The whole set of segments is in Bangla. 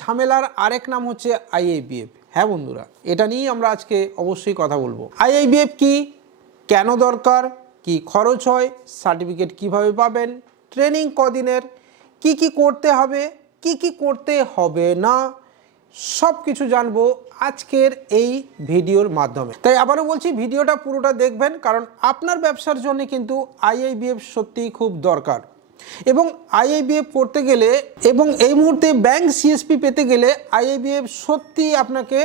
ঝামেলার আরেক নাম হচ্ছে আইআইবিএফ হ্যাঁ বন্ধুরা, এটা নিয়েই আমরা আজকে অবশ্যই কথা বলব। আইআইবিএফ কি? কেন দরকার? কি খরচ হয়? সার্টিফিকেট কীভাবে পাবেন? ট্রেনিং কদিনের? কি কি করতে হবে? কি কি করতে হবে না? সব কিছু জানব আজকের এই ভিডিওর মাধ্যমে। তাই আবারও বলছি, ভিডিওটা পুরোটা দেখবেন, কারণ আপনার ব্যবসার জন্য কিন্তু আইআইবিএফ সত্যিই খুব দরকার। এবং আইআইবিএফ পড়তে গেলে এবং এই মুহূর্তে ব্যাংক সিএসপি পেতে গেলে আইআইবিএফ সত্যি আপনাকে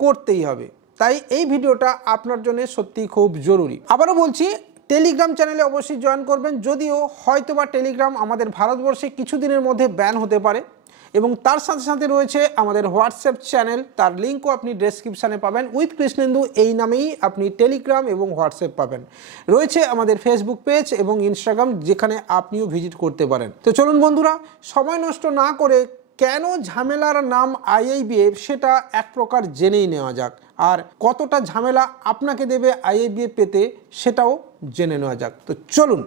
করতেই হবে। তাই এই ভিডিওটা আপনার জন্য সত্যি খুব জরুরি। আবারও বলছি টেলিগ্রাম চ্যানেলে অবশ্যই জয়েন করবেন। যদিও হয়তোবা টেলিগ্রাম আমাদের ভারতবর্ষে কিছুদিনের মধ্যে ব্যান হতে পারে। এবং তার সাথে সাথে রয়েছে আমাদের হোয়াটসঅ্যাপ চ্যানেল। তার লিঙ্কও আপনি ডেসক্রিপশানে পাবেন। উইথ কৃষ্ণেন্দু এই নামেই আপনি টেলিগ্রাম এবং হোয়াটসঅ্যাপ পাবেন। রয়েছে আমাদের ফেসবুক পেজ এবং ইনস্টাগ্রাম যেখানে আপনিও ভিজিট করতে পারেন। তো চলুন বন্ধুরা, সময় নষ্ট না করে কেন ঝামেলার নাম আইআইবিএফ সেটা এক প্রকার জেনেই নেওয়া যাক। আর কতটা ঝামেলা আপনাকে দেবে আইআইবিএফ পেতে, সেটাও জেনে নেওয়া যাক। তো চলুন।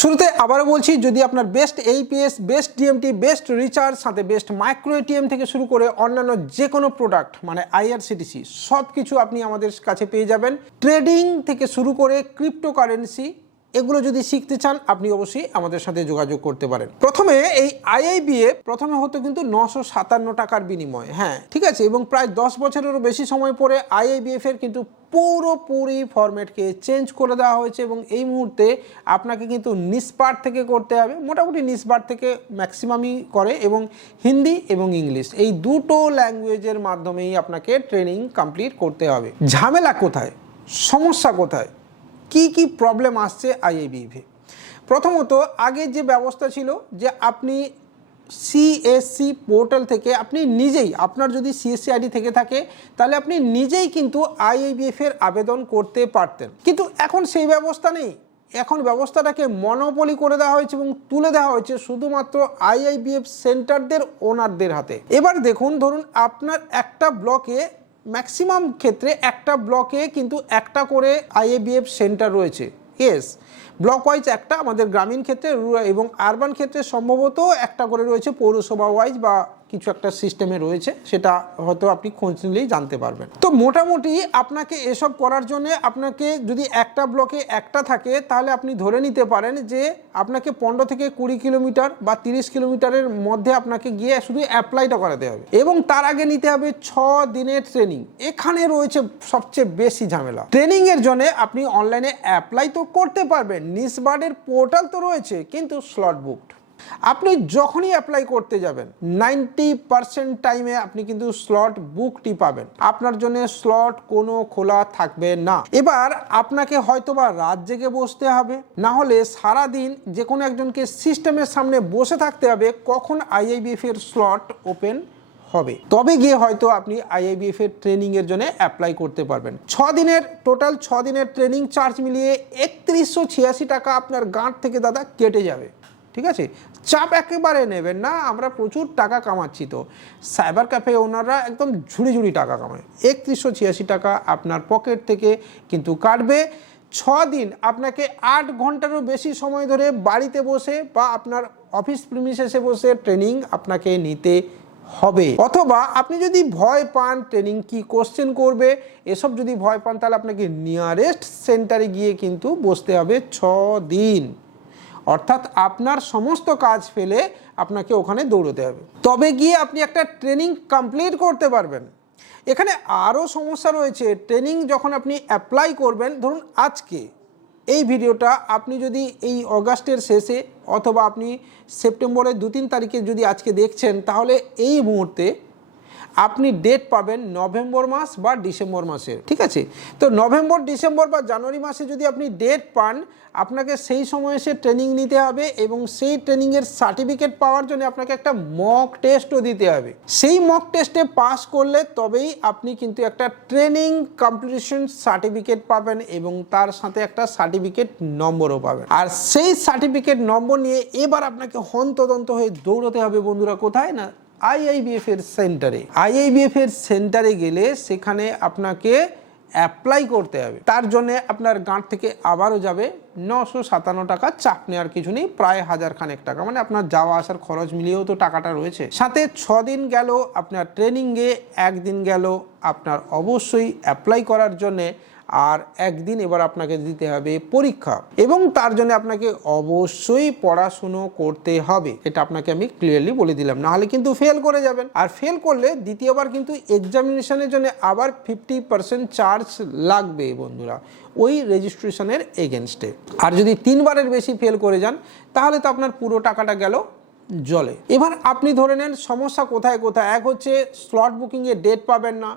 শুরুতে আবারও বলছি, যদি আপনার best AEPS best DMT best recharge সাথে বেস্ট মাইক্রো এটিএম থেকে শুরু করে অন্যান্য যে কোনো প্রোডাক্ট মানে আইআরসিটিসি সব কিছু আপনি আমাদের কাছে পেয়ে যাবেন। ট্রেডিং থেকে শুরু করে ক্রিপ্টোকারেন্সি এগুলো যদি শিখতে চান, আপনি অবশ্যই আমাদের সাথে যোগাযোগ করতে পারেন। প্রথমে এই আইআইবিএ প্রথমে হতো কিন্তু নশো সাতান্ন টাকার বিনিময়। হ্যাঁ ঠিক আছে? এবং প্রায় দশ বছরেরও বেশি সময় পরে আইআইবিএফ এর কিন্তু পুরোপুরি ফরম্যাটকে চেঞ্জ করে দেওয়া হয়েছে এবং এই মুহূর্তে আপনাকে কিন্তু নিসপার্ট থেকে করতে হবে, মোটামুটি নিসপার্ট থেকে ম্যাক্সিমামই করে এবং হিন্দি এবং ইংলিশ। এই দুটো ল্যাঙ্গুয়েজের মাধ্যমেই আপনাকে ট্রেনিং কমপ্লিট করতে হবে। ঝামেলা কোথায়? সমস্যা কোথায়? কি কি প্রবলেম আসছে আইআইবিএফে প্রথমত, আগে যে ব্যবস্থা ছিল যে আপনি সিএসসি পোর্টাল থেকে আপনি নিজেই, আপনার যদি সিএসসি আইডি থেকে থাকে, তাহলে আপনি নিজেই কিন্তু আইআইবিএফ এর আবেদন করতে পারতেন। কিন্তু এখন সেই ব্যবস্থা নেই। এখন ব্যবস্থাটাকে মনোপলি করে দেওয়া হয়েছে এবং তুলে দেওয়া হয়েছে শুধুমাত্র আইআইবিএফ সেন্টারদের ওনারদের হাতে। এবার দেখুন, ধরুন আপনার একটা ব্লকে ম্যাক্সিমাম ক্ষেত্রে একটা ব্লকে কিন্তু একটা করে আইএবিএফ সেন্টার রয়েছে। ইয়েস ব্লক ওয়াইজ একটা, আমাদের গ্রামীণ ক্ষেত্রে এবং আরবান ক্ষেত্রে সম্ভবত একটা করে রয়েছে পৌরসভা ওয়াইজ বা কিছু একটা সিস্টেমে রয়েছে, সেটা হয়তো আপনি খোঁজ নিলেই জানতে পারবেন। তো মোটামুটি আপনাকে এসব করার জন্য আপনাকে যদি একটা ব্লকে একটা থাকে, তাহলে আপনি ধরে নিতে পারেন যে আপনাকে পনেরো থেকে কুড়ি কিলোমিটার বা তিরিশ কিলোমিটারের মধ্যে আপনাকে গিয়ে শুধু অ্যাপ্লাইটা করাতে হবে। এবং তার আগে নিতে হবে ছ দিনের ট্রেনিং এখানে রয়েছে সবচেয়ে বেশি ঝামেলা। ট্রেনিংয়ের জন্য আপনি অনলাইনে অ্যাপ্লাই তো করতে পারবেন নিসবার্ডের পোর্টাল তো রয়েছে, কিন্তু স্লট বুকড আপনি যখনই অ্যাপ্লাই করতে যাবেন নাইনটি পার্সেন্ট টাইমে আপনি কিন্তু স্লট বুকটি পাবেন। আপনার জন্য স্লট কোনো খোলা থাকবে না। এবার আপনাকে হয়তোবা রাত জেগে বসতে হবে, না হলে সারাদিন যে কোনো একজনকে সিস্টেমের সামনে বসে থাকতে হবে, কখন আইআইবিএফ এর স্লট ওপেন হবে। তবে গিয়ে হয়তো আপনি আইআইবিএফ এর ট্রেনিং এর জন্য অ্যাপ্লাই করতে পারবেন। ছ দিনের টোটাল ছ দিনের ট্রেনিং চার্জ মিলিয়ে একত্রিশশো ছিয়াশি টাকা আপনার গাঁট থেকে দাদা কেটে যাবে। ঠিক আছে? চাপ একেবারে নেবেন না, আমরা প্রচুর টাকা কামাচ্ছি তো। সাইবার ক্যাফে ওনাররা একদম ঝুড়ি ঝুড়ি টাকা কামায়। একত্রিশশো ছিয়াশি টাকা আপনার পকেট থেকে কিন্তু কাটবে। ছ দিন, আপনাকে আট ঘন্টারও বেশি সময় ধরে বাড়িতে বসে বা আপনার অফিস প্রিমিসেসে বসে ট্রেনিং আপনাকে নিতে হবে। অথবা আপনি যদি ভয় পান ট্রেনিং কি কোশ্চেন করবে, এসব যদি ভয় পান, তাহলে আপনাকে নিয়ারেস্ট সেন্টারে গিয়ে কিন্তু বসতে হবে ছ দিন। অর্থাৎ আপনার সমস্ত কাজ ফেলে আপনাকে ওখানে দৌড়তে হবে। তবে গিয়ে আপনি একটা ট্রেনিং কমপ্লিট করতে পারবেন। এখানে আরও সমস্যা রয়েছে ট্রেনিং যখন আপনি অ্যাপ্লাই করবেন, ধরুন আজকে এই ভিডিওটা আপনি যদি এই অগাস্টের শেষে অথবা আপনি সেপ্টেম্বরের দু তিন তারিখে যদি আজকে দেখছেন, তাহলে এই মুহূর্তে আপনি ডেট পাবেন নভেম্বর মাস বা ডিসেম্বর মাসের, ঠিক আছে? তো নভেম্বর, ডিসেম্বর বা জানুয়ারি মাসে যদি আপনি ডেট পান, আপনাকে সেই সময় এসে ট্রেনিং নিতে হবে এবং সেই ট্রেনিংয়ের সার্টিফিকেট পাওয়ার জন্য আপনাকে একটা মক টেস্টও দিতে হবে। সেই মক টেস্টে পাস করলে তবেই আপনি কিন্তু একটা ট্রেনিং কমপ্লিশন সার্টিফিকেট পাবেন এবং তার সাথে একটা সার্টিফিকেট নম্বরও পাবেন। আর সেই সার্টিফিকেট নম্বর নিয়ে এবার আপনাকে হন্তদন্ত হয়ে দৌড়তে হবে বন্ধুরা, কোথায় না আইআইবিএফ এর সেন্টারে আইআইবিএফ এর সেন্টারে গেলে সেখানে আপনাকে অ্যাপ্লাই করতে হবে। তার জন্য আপনার গাঁট থেকে আবারও যাবে। নশো সাতান্ন টাকা চাপ নেওয়ার কিছু নেই, প্রায় হাজার খানেক টাকা। মানে আপনার যাওয়া আসার খরচ মিলিয়েও তো টাকাটা রয়েছে। সাথে ছ দিন গেল আপনার ট্রেনিংয়ে একদিন গেল আপনার অবশ্যই অ্যাপ্লাই করার জন্যে আর একদিন এবার আপনাকে দিতে হবে পরীক্ষা এবং তার জন্য আপনাকে অবশ্যই পড়াশুনো করতে হবে। এটা আপনাকে আমি ক্লিয়ারলি বলে দিলাম। নাহলে কিন্তু ফেল করে যাবেন। আর ফেল করলে দ্বিতীয়বার কিন্তু এক্সামিনেশনের জন্য আবার ফিফটি পার্সেন্ট চার্জ লাগবে বন্ধুরা। ওই রেজিস্ট্রেশনের এগেনস্টে আর যদি তিনবারের বেশি ফেল করে যান, তাহলে তো আপনার পুরো টাকাটা গেল জলে। এবার আপনি ধরে নেন সমস্যা কোথায় কোথায়? এক হচ্ছে স্লট বুকিংয়ে ডেট পাবেন না।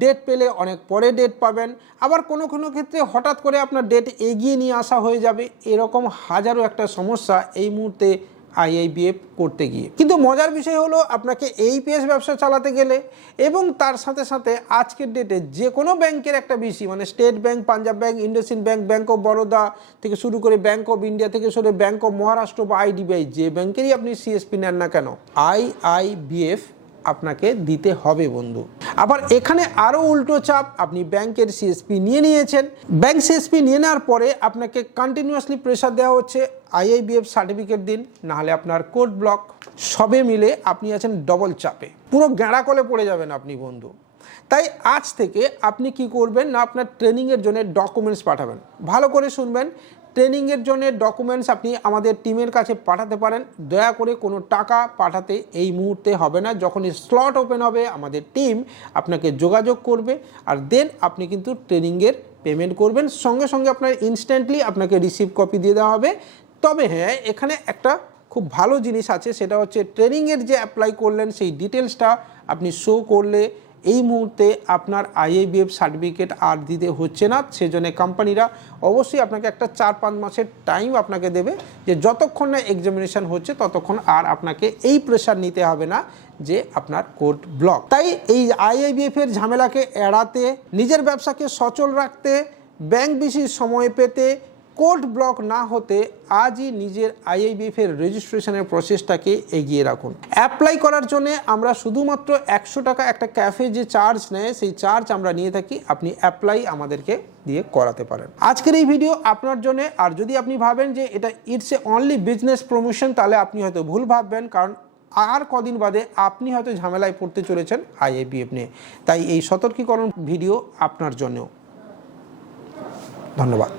ডেট পেলে অনেক পরে ডেট পাবেন। আবার কোনো কোনো ক্ষেত্রে হঠাৎ করে আপনার ডেট এগিয়ে নিয়ে আসা হয়ে যাবে। এরকম হাজারো একটা সমস্যা এই মুহূর্তে আইআইবিএফ করতে গিয়ে। কিন্তু মজার বিষয় হলো আপনাকে এই পিএস ব্যবসা চালাতে গেলে এবং তার সাথে সাথে আজকের ডেটে যে কোনো ব্যাংকের একটা বিসি মানে State Bank Punjab bank IndusInd bank bank of Baroda থেকে শুরু করে ব্যাংক অফ ইন্ডিয়া থেকে শুরু ব্যাংক অফ মহারাষ্ট্র বা আইডিবিআই যে ব্যাংকেরই আপনি সিএসপি নেন না কেন, আইআইবিএফ আপনাকে দিতে হবে বন্ধু। আবার এখানে আরও উল্টো চাপ, আপনি ব্যাংকের সিএসপি নিয়ে নিয়েছেন। ব্যাংক সিএসপি নিয়ে নেওয়ার পরে আপনাকে কন্টিনিউয়াসলি প্রেশার দেওয়া হচ্ছে আইআইবিএফ সার্টিফিকেট দিন, নাহলে আপনার কোড ব্লক সবে মিলে আপনি আছেন ডবল চাপে। পুরো গেঁড়া কলে পড়ে যাবেন আপনি বন্ধু। তাই আজ থেকে আপনি কি করবেন না, আপনার ট্রেনিংয়ের জন্য ডকুমেন্টস পাঠাবেন। ভালো করে শুনবেন ট্রেনিংয়ের জন্য ডকুমেন্টস আপনি আমাদের টিমের কাছে পাঠাতে পারেন। দয়া করে কোনো টাকা পাঠাতে এই মুহূর্তে হবে না। যখন স্লট ওপেন হবে, আমাদের টিম আপনাকে যোগাযোগ করবে আর দেন আপনি কিন্তু ট্রেনিংয়ের পেমেন্ট করবেন। সঙ্গে সঙ্গে আপনার ইনস্ট্যান্টলি আপনাকে রিসিভ কপি দিয়ে দেওয়া হবে। তবে হ্যাঁ এখানে একটা খুব ভালো জিনিস আছে, সেটা হচ্ছে ট্রেনিংয়ের যে অ্যাপ্লাই করলেন, সেই ডিটেলসটা আপনি শো করলে এই মুহূর্তে আপনার আইএবিএফ সার্টিফিকেট আর দিতে হচ্ছে না, সেজন্য কোম্পানিরা অবশ্যই আপনাকে একটা চার পাঁচ মাসের টাইম আপনাকে দেবে যে যতক্ষণ না এক্সামিনেশন হচ্ছে ততক্ষণ আর আপনাকে এই প্রেশার নিতে হবে না যে আপনার কোড ব্লক তাই এই আইআইবিএফ এর ঝামেলাকে এড়াতে, নিজের ব্যবসাকে সচল রাখতে ব্যাংক বেশি সময় পেতে কোড ব্লক না হতে আজই নিজের আইআইবিএফ এর রেজিস্ট্রেশনের প্রসেসটাকে এগিয়ে রাখুন। অ্যাপ্লাই করার জন্য আমরা শুধুমাত্র একশো টাকা একটা ক্যাফে যে চার্জ নেয়, সেই চার্জ আমরা নিয়ে থাকি। আপনি অ্যাপ্লাই আমাদেরকে দিয়ে করাতে পারেন। আজকের এই ভিডিও আপনার জন্য। আর যদি আপনি ভাবেন যে এটা it's a only business promotion, তাহলে আপনি হয়তো ভুল ভাববেন, কারণ আর কদিন বাদে আপনি হয়তো ঝামেলায় পড়তে চলেছেন আইআইবিএফ নিয়ে। তাই এই সতর্কীকরণ ভিডিও আপনার জন্যও। ধন্যবাদ।